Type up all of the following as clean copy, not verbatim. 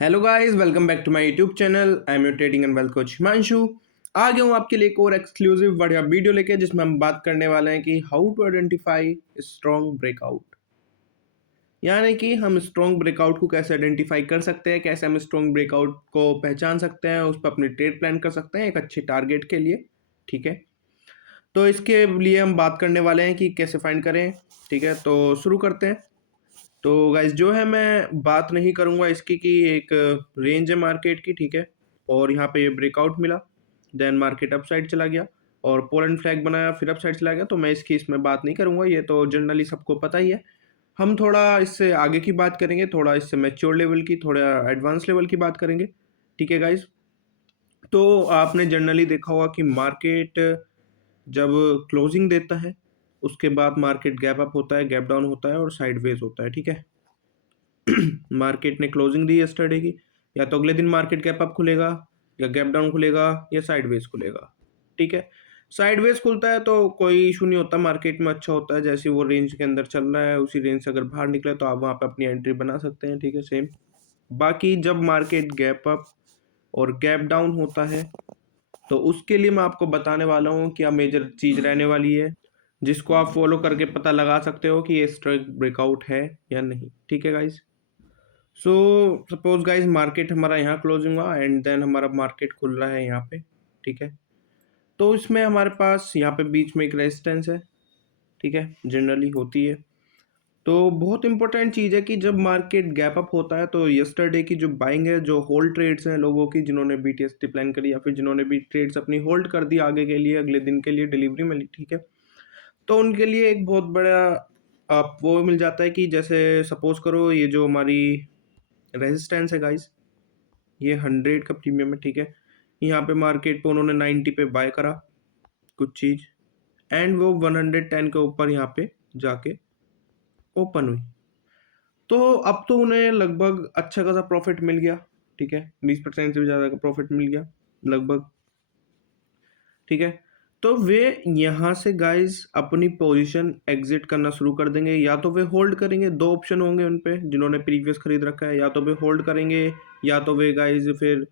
Hello guys, welcome back to my YouTube channel. I am your trading and wealth coach Himanshu. आ गया हूँ आपके लिए एक और एक्सक्लूसिव बढ़िया वीडियो लेके, जिसमें हम बात करने वाले हैं कि how to identify strong breakout. यानी कि हम स्ट्रॉन्ग ब्रेकआउट को कैसे आइडेंटिफाई कर सकते हैं, कैसे हम स्ट्रॉन्ग ब्रेकआउट को पहचान सकते हैं, उस पर अपनी ट्रेड प्लान कर सकते हैं एक अच्छे टारगेट के लिए। ठीक है, तो इसके लिए हम बात करने वाले हैं कि कैसे फाइंड करें। ठीक है, तो शुरू करते हैं। तो गाइस जो है, मैं बात नहीं करूंगा इसकी कि एक रेंज है मार्केट की। ठीक है, और यहाँ पे ब्रेकआउट मिला, देन मार्केट अप साइड चला गया और पोल एंड फ्लैग बनाया, फिर अप साइड चला गया। तो मैं इसकी इसमें बात नहीं करूंगा, ये तो जनरली सबको पता ही है। हम थोड़ा इससे आगे की बात करेंगे, थोड़ा इससे मैच्योर लेवल की, थोड़ा एडवांस लेवल की बात करेंगे। ठीक है गाइस, तो आपने जनरली देखा होगा कि मार्केट जब क्लोजिंग देता है, उसके बाद मार्केट गैप अप होता है, गैप डाउन होता है और साइडवेज होता है। ठीक है, मार्केट ने क्लोजिंग दी यस्टरडे की, या तो अगले दिन मार्केट गैप अप खुलेगा, या गैप डाउन खुलेगा, या साइडवेज खुलेगा। ठीक है, साइडवेज खुलता है तो कोई इशू नहीं होता, मार्केट में अच्छा होता है। जैसे वो रेंज के अंदर चल रहा है, उसी रेंज से अगर बाहर निकले तो आप वहाँ पे अपनी एंट्री बना सकते हैं। ठीक है, सेम। बाकी जब मार्केट गैप अप और गैप डाउन होता है, तो उसके लिए मैं आपको बताने वाला हूँ क्या मेजर चीज़ रहने वाली है, जिसको आप फॉलो करके पता लगा सकते हो कि ये स्ट्राइक ब्रेकआउट है या नहीं। ठीक है guys, so suppose guys market हमारा यहाँ क्लोजिंग हुआ एंड देन हमारा मार्केट खुल रहा है यहाँ पे। ठीक है, तो इसमें हमारे पास यहाँ पे बीच में एक रेजिस्टेंस है। ठीक है, जनरली होती है। तो बहुत इंपॉर्टेंट चीज़ है कि जब मार्केट गैप अप होता है, तो यस्टरडे की जो बाइंग है, जो होल्ड ट्रेड्स हैं लोगों की, जिन्होंने बीटीएसटी प्लान करी या फिर जिन्होंने भी ट्रेड्स अपनी होल्ड कर दी आगे के लिए, अगले दिन के लिए डिलीवरी मिली। ठीक है, तो उनके लिए एक बहुत बड़ा वो मिल जाता है कि जैसे सपोज करो ये जो हमारी रेजिस्टेंस है गाइस, ये 100 का प्रीमियम है। ठीक है, यहाँ पे मार्केट पे उन्होंने 90 पे बाय करा कुछ चीज़, एंड वो 110 के ऊपर यहाँ पे जाके ओपन हुई। तो अब तो उन्हें लगभग अच्छा खासा प्रॉफिट मिल गया। ठीक है, 20% से भी ज़्यादा का प्रॉफिट मिल गया लगभग। ठीक है, तो वे यहाँ से गाइस अपनी पोजीशन एग्जिट करना शुरू कर देंगे। या तो वे होल्ड करेंगे, दो ऑप्शन होंगे उन पे, जिन्होंने प्रीवियस खरीद रखा है। या तो वे होल्ड करेंगे, या तो वे गाइस फिर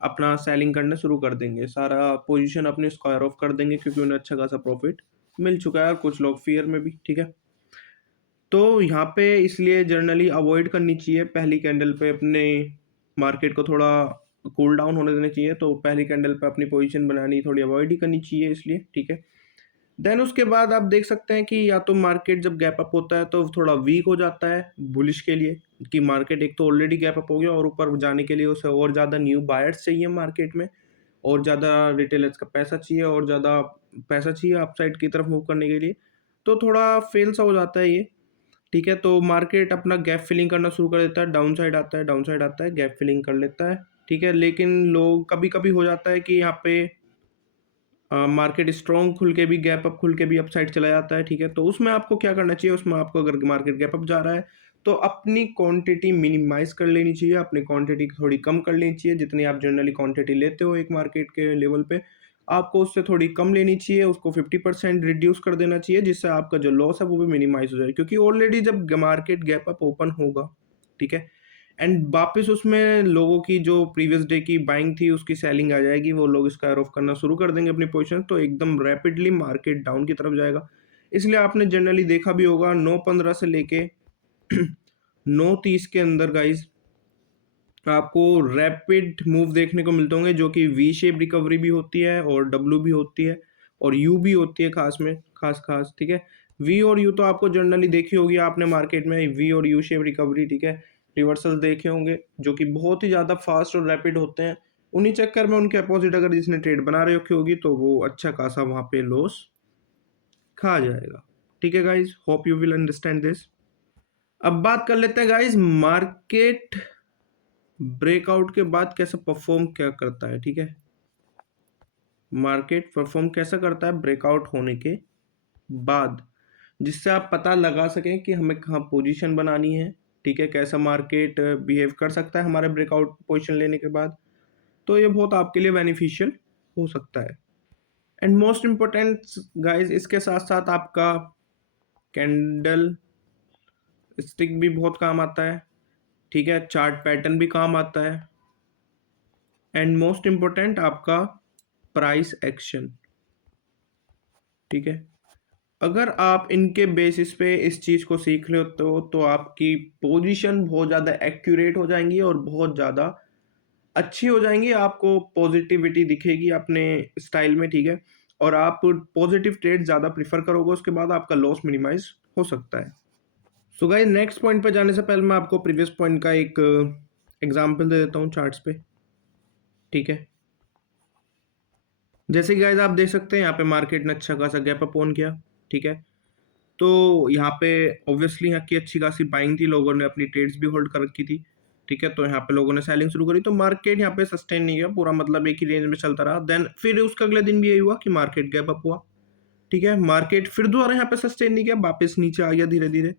अपना सेलिंग करना शुरू कर देंगे, सारा पोजीशन अपने स्क्वायर ऑफ कर देंगे, क्योंकि उन्हें अच्छा खासा प्रॉफिट मिल चुका है और कुछ लोग फियर में भी। ठीक है, तो यहाँ पे इसलिए जनरली अवॉइड करनी चाहिए पहली कैंडल पे, अपने मार्केट को थोड़ा कूल डाउन होने देना चाहिए। तो पहली कैंडल पे अपनी पोजीशन बनानी थोड़ी अवॉइड ही करनी चाहिए इसलिए। ठीक है, देन उसके बाद आप देख सकते हैं कि या तो मार्केट जब गैप अप होता है तो थोड़ा वीक हो जाता है बुलिश के लिए, कि मार्केट एक तो ऑलरेडी गैप अप हो गया और ऊपर जाने के लिए उसे और ज़्यादा न्यू बायर्स चाहिए मार्केट में, और ज़्यादा रिटेलर्स का पैसा चाहिए, और ज़्यादा पैसा चाहिए अपसाइड की तरफ मूव करने के लिए। तो थोड़ा फेल सा हो जाता है ये। ठीक है, तो मार्केट अपना गैप फिलिंग करना शुरू कर देता है, डाउन साइड आता है, डाउन साइड आता है, गैप फिलिंग कर लेता है। ठीक है, लेकिन लोग कभी कभी हो जाता है कि यहाँ पे मार्केट स्ट्रॉन्ग खुल के भी गैप अप खुल के भी अप साइड चला जाता है। ठीक है, तो उसमें आपको क्या करना चाहिए, उसमें आपको अगर मार्केट गैप अप जा रहा है तो अपनी क्वांटिटी मिनिमाइज कर लेनी चाहिए, अपनी क्वांटिटी थोड़ी कम कर लेनी चाहिए। जितनी आप जनरली क्वांटिटी लेते हो एक मार्केट के लेवल पे, आपको उससे थोड़ी कम लेनी चाहिए, उसको 50% रिड्यूस कर देना चाहिए, जिससे आपका जो लॉस है वो भी मिनिमाइज हो जाए। क्योंकि ऑलरेडी जब मार्केट गैप अप ओपन होगा, ठीक है, एंड वापस उसमें लोगों की जो प्रीवियस डे की बाइंग थी उसकी सेलिंग आ जाएगी, वो लोग स्क्वायर ऑफ करना शुरू कर देंगे अपनी पोजीशन, तो एकदम रैपिडली मार्केट डाउन की तरफ जाएगा। इसलिए आपने जनरली देखा भी होगा 9:15 से लेके 9:30 के अंदर गाइज आपको रैपिड मूव देखने को मिलते होंगे, जो कि वी शेप रिकवरी भी होती है और डब्ल्यू भी होती है और यू भी होती है खास में, खास। ठीक है, वी और यू तो आपको जनरली देखी होगी आपने मार्केट में, वी और यू शेप रिकवरी। ठीक है, रिवर्सल देखे होंगे जो कि बहुत ही ज़्यादा फास्ट और रैपिड होते हैं। उन्हीं चक्कर में उनके अपोजिट अगर जिसने ट्रेड बना रखी होगी तो वो अच्छा खासा वहाँ पे लॉस खा जाएगा। ठीक है guys, hope you will understand this. अब बात कर लेते हैं गाइज मार्केट ब्रेकआउट के बाद कैसा परफॉर्म क्या करता है। ठीक है, मार्केट परफॉर्म कैसा करता है ब्रेकआउट होने के बाद, जिससे आप पता लगा सकें कि हमें कहाँ पोजीशन बनानी है। ठीक है, कैसा मार्केट बिहेव कर सकता है हमारे ब्रेकआउट पोजीशन लेने के बाद। तो ये बहुत आपके लिए बेनिफिशियल हो सकता है। एंड मोस्ट इम्पोर्टेंट गाइज, इसके साथ साथ आपका कैंडल स्टिक भी बहुत काम आता है। ठीक है, चार्ट पैटर्न भी काम आता है, एंड मोस्ट इम्पोर्टेंट आपका प्राइस एक्शन। ठीक है, अगर आप इनके बेसिस पे इस चीज़ को सीख लेते हो तो आपकी पोजीशन बहुत ज़्यादा एक्यूरेट हो जाएंगी और बहुत ज़्यादा अच्छी हो जाएंगी, आपको पॉजिटिविटी दिखेगी अपने स्टाइल में। ठीक है, और आप पॉजिटिव ट्रेड ज़्यादा प्रीफर करोगे, उसके बाद आपका लॉस मिनिमाइज हो सकता है। सो गाइस, नेक्स्ट पॉइंट पे जाने से पहले मैं आपको प्रीवियस पॉइंट का एक एग्जांपल दे देता हूँ चार्ट्स पे। ठीक है, जैसे कि गाइस आप देख सकते हैं यहाँ पे मार्केट ने अच्छा खासा गैप अप ऑन किया। ठीक है, तो यहाँ पे ऑब्वियसली यहाँ की अच्छी खासी बाइंग थी, लोगों ने अपनी ट्रेड्स भी होल्ड कर रखी थी। ठीक है, तो यहाँ पे लोगों ने सेलिंग शुरू करी, तो मार्केट यहाँ पे सस्टेन नहीं किया पूरा, मतलब एक ही रेंज में चलता रहा। देन फिर उसके अगले दिन भी यही हुआ कि मार्केट गैप अप हुआ। ठीक है, मार्केट फिर दोबारा यहाँ पे सस्टेन नहीं किया, वापस नीचे आ गया धीरे धीरे।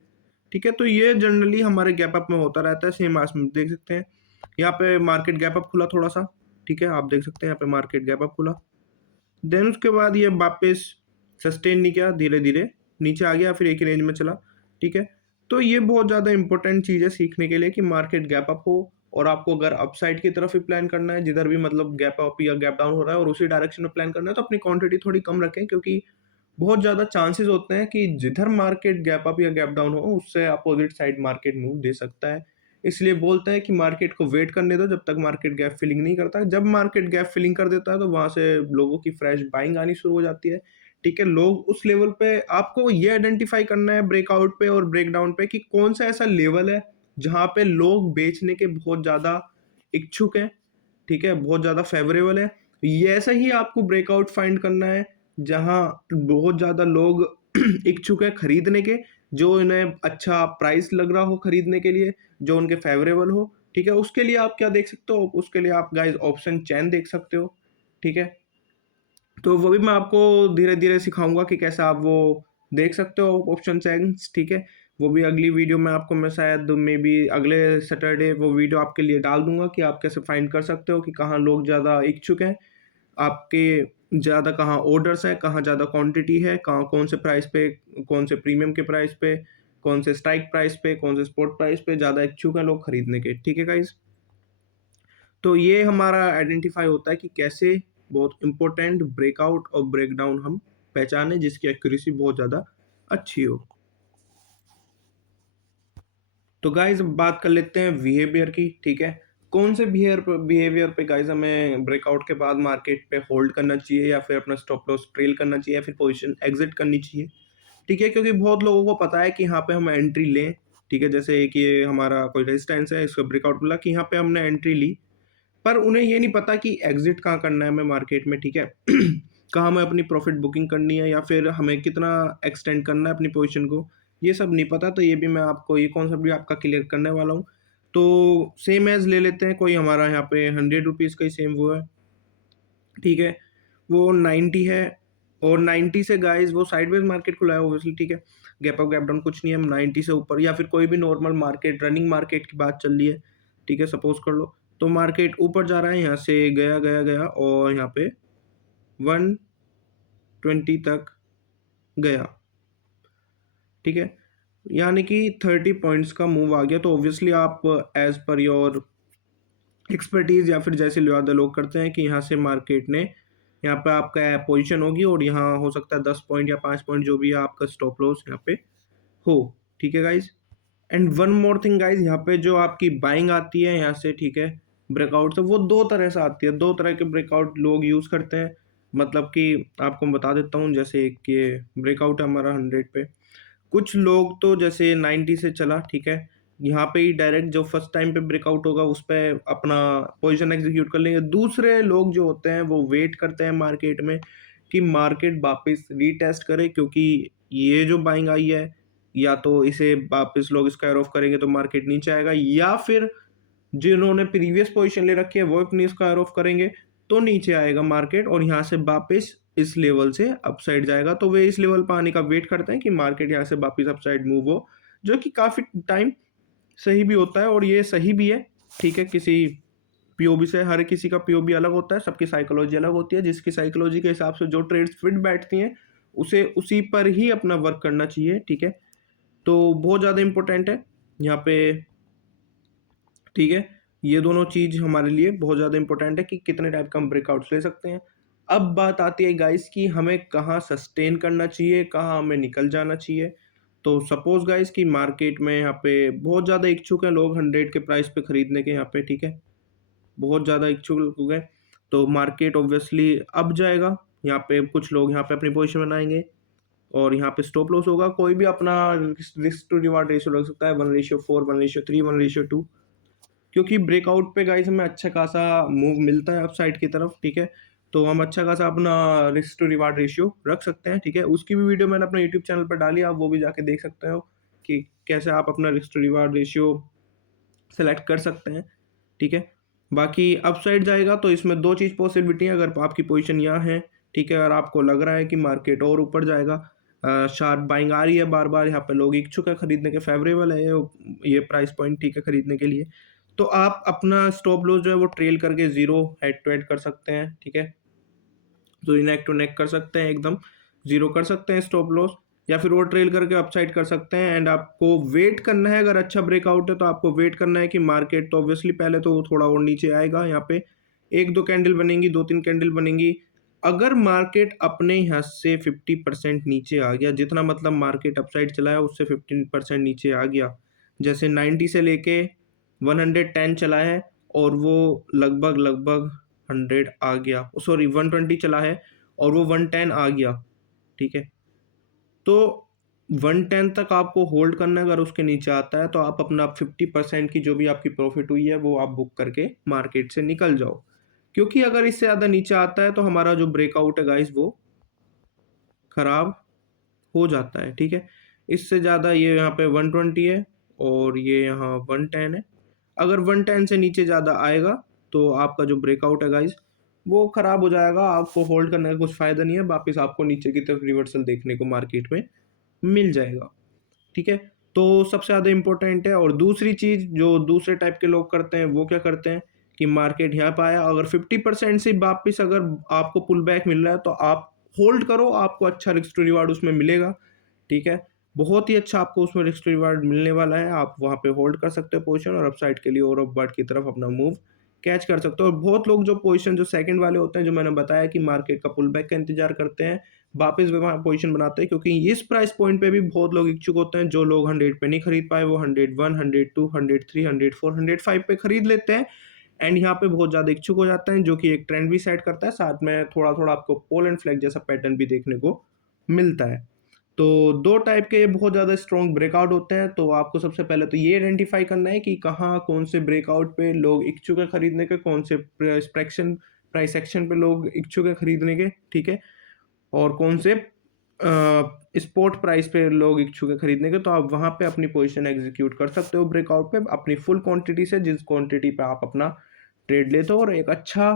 ठीक है, तो ये जनरली हमारे गैप अप में होता रहता है। सेम आप देख सकते हैं यहाँ पे मार्केट गैप अप खुला थोड़ा सा। ठीक है, आप देख सकते हैं यहाँ पे मार्केट गैप अप खुला, देन उसके बाद ये वापस सस्टेन नहीं किया, धीरे धीरे नीचे आ गया, फिर एक ही रेंज में चला। ठीक है, तो ये बहुत ज़्यादा इंपॉर्टेंट चीज़ है सीखने के लिए कि मार्केट गैप अप हो, और आपको अगर अपसाइड की तरफ ही प्लान करना है, जिधर भी मतलब गैप अप या गैप डाउन हो रहा है और उसी डायरेक्शन में प्लान करना है, तो अपनी क्वांटिटी थोड़ी कम रखें, क्योंकि बहुत ज़्यादा चांसेस होते हैं कि जिधर मार्केट गैप अप या गैप डाउन हो, उससे अपोजिट साइड मार्केट मूव दे सकता है। इसलिए बोलते हैं कि मार्केट को वेट करने दो जब तक मार्केट गैप फिलिंग नहीं करता। जब मार्केट गैप फिलिंग कर देता है तो वहां से लोगों की फ्रेश बाइंग आनी शुरू हो जाती है। ठीक है, लोग उस लेवल पे, आपको ये आइडेंटिफाई करना है ब्रेकआउट पे और ब्रेकडाउन पे कि कौन सा ऐसा लेवल है जहां पे लोग बेचने के बहुत ज्यादा इच्छुक हैं। ठीक है, बहुत ज्यादा फेवरेबल है। ये ऐसा ही आपको ब्रेकआउट फाइंड करना है जहां बहुत ज्यादा लोग इच्छुक है खरीदने के, जो इन्हें अच्छा प्राइस लग रहा हो खरीदने के लिए, जो उनके फेवरेबल हो। ठीक है, उसके लिए आप क्या देख सकते हो, उसके लिए आप गाइस ऑप्शन चैन देख सकते हो। ठीक है, तो वो भी मैं आपको धीरे धीरे सिखाऊंगा कि कैसे आप वो देख सकते हो ऑप्शन चैन्स। ठीक है, वो भी अगली वीडियो में आपको मैं शायद मे बी अगले सैटरडे वो वीडियो आपके लिए डाल दूंगा कि आप कैसे फाइंड कर सकते हो कि कहाँ लोग ज़्यादा इच्छुक हैं, आपके ज़्यादा कहाँ ऑर्डर्स हैं, कहाँ ज़्यादा क्वांटिटी है, कहाँ कौन से प्राइस पे, कौन से प्रीमियम के प्राइस पे, कौन से स्ट्राइक प्राइस पे, कौन से स्पॉट प्राइस पे ज़्यादा इच्छुक हैं लोग खरीदने के। ठीक है गाइस, तो ये हमारा आइडेंटिफाई होता है कि कैसे बहुत इंपॉर्टेंट ब्रेकआउट और ब्रेकडाउन हम पहचाने जिसकी एक्यूरेसी बहुत ज़्यादा अच्छी हो। तो गाइज अब बात कर लेते हैं बिहेवियर की। ठीक है, कौन से बिहेवियर पे गाइज हमें ब्रेकआउट के बाद मार्केट पे होल्ड करना चाहिए, या फिर अपना स्टॉप लॉस ट्रेल करना चाहिए, या फिर पोजीशन एग्जिट करनी चाहिए। ठीक है, क्योंकि बहुत लोगों को पता है कि यहाँ पे हम एंट्री लें। ठीक है, जैसे कि ये हमारा कोई रेजिस्टेंस है, इसका ब्रेकआउट बोला कि यहाँ पे हमने एंट्री ली, पर उन्हें ये नहीं पता कि एग्जिट कहाँ करना है हमें मार्केट में। ठीक है, कहाँ हमें अपनी प्रॉफिट बुकिंग करनी है, या फिर हमें कितना एक्सटेंड करना है अपनी पोजीशन को, ये सब नहीं पता। तो ये भी मैं आपको, ये कॉन्सेप्ट भी आपका क्लियर करने वाला हूँ। तो सेम एज ले लेते हैं, कोई हमारा यहाँ पे 100 रुपीज़ का ही सेम वो है। ठीक है, वो 90 है, और 90 से गाइस वो साइडवेज मार्केट खुला है ओब्वियसली। ठीक है, गैप अप गैप डाउन कुछ नहीं है, हम 90 से ऊपर या फिर कोई भी नॉर्मल मार्केट, रनिंग मार्केट की बात चल रही है। ठीक है, सपोज कर लो तो मार्केट ऊपर जा रहा है, यहाँ से गया गया गया और यहाँ पे 120 तक गया। ठीक है, यानी कि 30 पॉइंट्स का मूव आ गया। तो ऑब्वियसली आप एज पर योर एक्सपर्टीज या फिर जैसे ज़्यादा लोग करते हैं कि यहाँ से मार्केट ने, यहाँ पे आपका पोजीशन होगी और यहाँ हो सकता है 10 पॉइंट या 5 पॉइंट जो भी है आपका स्टॉप लॉस यहाँ पे हो। ठीक है guys, and one more thing guys, यहाँ पे जो आपकी बाइंग आती है यहाँ से, ठीक है, ब्रेकआउट से, वो दो तरह से आती है। दो तरह के ब्रेकआउट लोग यूज़ करते हैं, मतलब कि आपको मैं बता देता हूँ। जैसे एक ये ब्रेकआउट है हमारा 100 पे, कुछ लोग तो जैसे 90 से चला, ठीक है, यहाँ पे ही डायरेक्ट जो फर्स्ट टाइम पे ब्रेकआउट होगा उस पे अपना पोजीशन एग्जीक्यूट कर लेंगे। दूसरे लोग जो होते हैं वो वेट करते हैं मार्केट में कि मार्केट वापस रीटेस्ट करे, क्योंकि ये जो बाइंग आई है, या तो इसे वापस लोग स्क्वायर ऑफ करेंगे तो मार्केट नीचे आएगा, या फिर जिन्होंने प्रीवियस पोजीशन ले रखी है वो अपनी स्क्वायर ऑफ करेंगे तो नीचे आएगा मार्केट, और यहाँ से वापस इस लेवल से अपसाइड जाएगा। तो वे इस लेवल पर आने का वेट करते हैं कि मार्केट यहाँ से वापस अपसाइड मूव हो, जो कि काफ़ी टाइम सही भी होता है और ये सही भी है। ठीक है, किसी पीओबी से, हर किसी का पीओबी अलग होता है, सबकी साइकोलॉजी अलग होती है। जिसकी साइकोलॉजी के हिसाब से जो ट्रेड्स फिट बैठती हैं उसे उसी पर ही अपना वर्क करना चाहिए। ठीक है, तो बहुत ज़्यादा इंपॉर्टेंट है यहाँ पे ठीक है? ये दोनों चीज़ हमारे लिए बहुत ज़्यादा इम्पोर्टेंट है कि कितने टाइप का हम ब्रेकआउट्स ले सकते हैं। अब बात आती है गाइस कि हमें कहाँ सस्टेन करना चाहिए, कहाँ हमें निकल जाना चाहिए। तो सपोज़ गाइस कि मार्केट में यहाँ पे बहुत ज़्यादा इच्छुक हैं लोग 100 के प्राइस पे खरीदने के यहाँ पे, ठीक है? बहुत ज़्यादा इच्छुक लोग हैं, तो मार्केट ऑब्वियसली अप जाएगा। यहाँ पे कुछ लोग यहाँ पे अपनी पोज़ीशन बनाएँगे और यहाँ पे स्टॉप लॉस होगा। कोई भी अपना रिस्क टू रिवार्ड रेशियो रख सकता है 1:4, 1:3, 1:2, क्योंकि ब्रेकआउट पे गाइस हमें अच्छा खासा मूव मिलता है अपसाइड की तरफ, ठीक है? तो हम अच्छा खासा अपना रिस्क टू रिवार्ड रेशियो रख सकते हैं, ठीक है? उसकी भी वीडियो मैंने अपने यूट्यूब चैनल पर डाली है, आप वो भी जाके देख सकते हो कि कैसे आप अपना risk to reward ratio select कर सकते हैं, ठीक है? बाकी अपसाइड जाएगा तो इसमें 2 चीज़ पॉसिबिलिटी है, अगर आपकी पोज़ीशन यहाँ है, ठीक है? अगर आपको लग रहा है कि मार्केट और ऊपर जाएगा, शार्प बाइंग आ रही है बार-बार, यहाँ पे लोग इच्छुक है खरीदने के, फ़ेवरेबल है ये प्राइस पॉइंट, ठीक है, खरीदने के लिए। तो आप अपना स्टॉप लॉस जो है वो ट्रेल करके ज़ीरो हेड टू हेड कर सकते हैं, ठीक है? तो नेक टू नेक कर सकते हैं एकदम, ज़ीरो कर सकते हैं स्टॉप लॉस, या फिर वो ट्रेल करके अपसाइड कर सकते हैं। एंड आपको वेट करना है, अगर अच्छा ब्रेकआउट है तो आपको वेट करना है कि मार्केट तो ऑब्वियसली पहले तो वो थोड़ा और नीचे आएगा, यहाँ पे 1-2 कैंडल बनेंगी, 2-3 कैंडल बनेंगी। अगर मार्केट अपने यहाँ से 50% नीचे आ गया, जितना मतलब मार्केट अपसाइड चला है उससे 15% नीचे आ गया, जैसे 90 से लेके 110 चला है और वो लगभग 100 आ गया, सॉरी 120 चला है और वो 110 आ गया, ठीक है? तो 110 तक आपको होल्ड करना है, अगर उसके नीचे आता है तो आप अपना 50% की जो भी आपकी प्रॉफ़िट हुई है वो आप बुक करके मार्केट से निकल जाओ। क्योंकि अगर इससे ज़्यादा नीचे आता है तो हमारा जो ब्रेकआउट है गाइस वो खराब हो जाता है, ठीक है? इससे ज़्यादा ये यहाँ पे 120 है और ये यहाँ 110 है। अगर 110 से नीचे ज़्यादा आएगा तो आपका जो ब्रेकआउट है गाइस वो ख़राब हो जाएगा, आपको होल्ड करने का कुछ फ़ायदा नहीं है, वापस आपको नीचे की तरफ रिवर्सल देखने को मार्केट में मिल जाएगा, ठीक है? तो सबसे ज़्यादा इम्पोर्टेंट है। और दूसरी चीज़ जो दूसरे टाइप के लोग करते हैं, वो क्या करते हैं कि मार्केट यहाँ पे आया, अगर 50% से वापस अगर आपको पुल बैक मिल रहा है, तो आप होल्ड करो, आपको अच्छा रिस्क टू रिवार्ड उसमें मिलेगा, ठीक है? बहुत ही अच्छा आपको उसमें रिस्क टू रिवार्ड मिलने वाला है, आप वहाँ पे होल्ड कर सकते हो पोज़ीशन और अपसाइड के लिए और अपवार्ड की तरफ अपना मूव कैच कर सकते हो। और बहुत लोग जो पोज़ीशन जो सेकंड वाले होते हैं, जो मैंने बताया कि मार्केट का पुल बैक का इंतज़ार करते हैं, वापस वे वहाँ पोज़ीशन बनाते हैं, क्योंकि इस प्राइस पॉइंट पे भी बहुत लोग इच्छुक होते हैं। जो लोग 100 पे नहीं खरीद पाए वो 101, 102, 103, 104, 105 पे खरीद लेते हैं एंड यहाँ पे बहुत ज़्यादा इच्छुक हो जाते हैं, जो कि एक ट्रेंड भी सेट करता है। साथ में थोड़ा-थोड़ा आपको पोल एंड फ्लैग जैसा पैटर्न भी देखने को मिलता है। तो 2 टाइप के बहुत ज़्यादा स्ट्रॉन्ग ब्रेकआउट होते हैं, तो आपको सबसे पहले तो ये आइडेंटिफ़ाई करना है कि कहाँ कौन से ब्रेकआउट पे लोग इच्छुक है खरीदने के, कौन से प्राइस एक्शन पे लोग इच्छुक है खरीदने के, ठीक है? और कौन से स्पॉट प्राइस पे लोग इच्छुक है खरीदने के, तो आप वहाँ पे अपनी पोजीशन एग्जीक्यूट कर सकते हो ब्रेकआउट पे अपनी फुल क्वांटिटी से, जिस क्वांटिटी पे आप अपना ट्रेड लेते हो, और एक अच्छा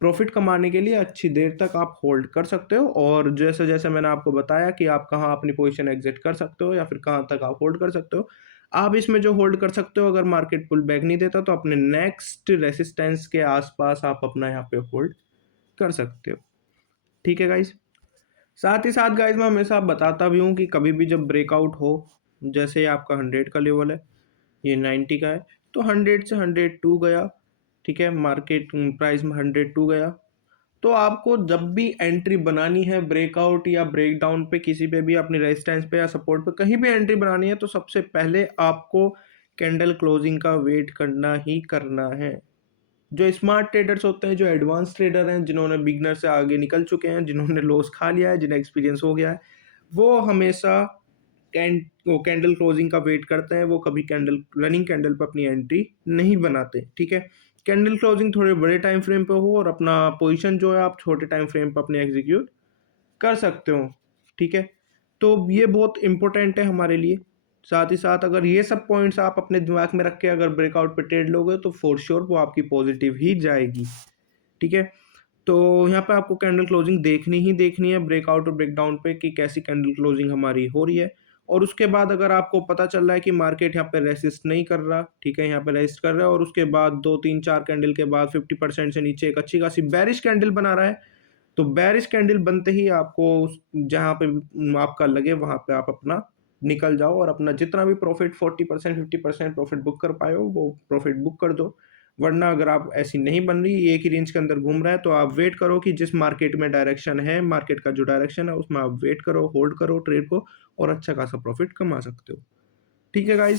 प्रॉफिट कमाने के लिए अच्छी देर तक आप होल्ड कर सकते हो। और जैसे-जैसे मैंने आपको बताया कि आप कहाँ अपनी पोजीशन एग्ज़िट कर सकते हो या फिर कहाँ तक आप होल्ड कर सकते हो। आप इसमें जो होल्ड कर सकते हो, अगर मार्केट पुल बैक नहीं देता तो अपने नेक्स्ट रेजिस्टेंस के आस-पास आप अपना यहाँ पे होल्ड कर सकते हो। ठीक है गाइज़? साथ ही साथ गाइज़ मैं हमेशा बताता भी हूँ कि कभी भी जब ब्रेकआउट हो, जैसे आपका 100 का लेवल है, ये 90 का है, तो 100 से 102 गया, ठीक है? मार्केट प्राइस में 102 गया, तो आपको जब भी एंट्री बनानी है ब्रेकआउट या ब्रेकडाउन पे, किसी पे भी अपनी रेजिस्टेंस पे या सपोर्ट पे कहीं भी एंट्री बनानी है, तो सबसे पहले आपको कैंडल क्लोजिंग का वेट करना ही करना है। जो स्मार्ट ट्रेडर्स होते हैं, जो एडवांस ट्रेडर हैं, जिन्होंने बिगिनर से आगे निकल चुके हैं, जिन्होंने लॉस खा लिया है, जिन्हें एक्सपीरियंस हो गया है, वो हमेशा कैंडल क्लोजिंग का वेट करते हैं, वो कभी कैंडल रनिंग कैंडल पे अपनी एंट्री नहीं बनाते, ठीक है? कैंडल क्लोजिंग थोड़े बड़े टाइम फ्रेम पे हो और अपना पोजीशन जो है आप छोटे टाइम फ्रेम पे अपने एग्जीक्यूट कर सकते हो, ठीक है? तो ये बहुत इम्पोर्टेंट है हमारे लिए। साथ ही साथ अगर ये सब पॉइंट्स आप अपने दिमाग में रख के अगर ब्रेकआउट पे ट्रेड लोगे तो फॉर श्योर वो आपकी पॉजिटिव ही जाएगी, ठीक है? तो यहाँ पे आपको कैंडल क्लोजिंग देखनी ही देखनी है ब्रेकआउट और ब्रेकडाउन पे कि कैसी कैंडल क्लोजिंग हमारी हो रही है। और उसके बाद अगर आपको पता चल रहा है कि मार्केट यहाँ पे रेसिस्ट नहीं कर रहा, ठीक है, यहाँ पे रेसिस्ट कर रहा है और उसके बाद 2-3-4 कैंडल के बाद 50% से नीचे एक अच्छी खासी बेरिश कैंडल बना रहा है, तो बेरिश कैंडल बनते ही आपको जहाँ पे आपका लगे वहाँ पे आप अपना निकल जाओ और अपना जितना भी प्रॉफिट 40% 50% प्रॉफिट बुक कर पाए हो वो प्रॉफिट बुक कर दो। वरना अगर आप ऐसी नहीं बन रही, एक ही रेंज के अंदर घूम रहा है, तो आप वेट करो कि जिस मार्केट में डायरेक्शन है, मार्केट का जो डायरेक्शन है उसमें आप वेट करो, होल्ड करो ट्रेड को और अच्छा खासा प्रॉफिट कमा सकते हो। ठीक है guys,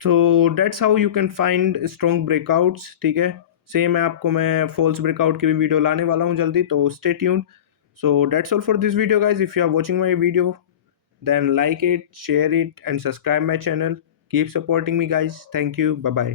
so that's how you can find strong breakouts. ठीक है, सेम है, आपको मैं फॉल्स ब्रेकआउट की भी वीडियो लाने वाला हूँ जल्दी, तो stay tuned. So that's all for this video guys. If you are watching my video, then like it, share it and subscribe my channel. Keep supporting me guys. Thank you. Bye bye.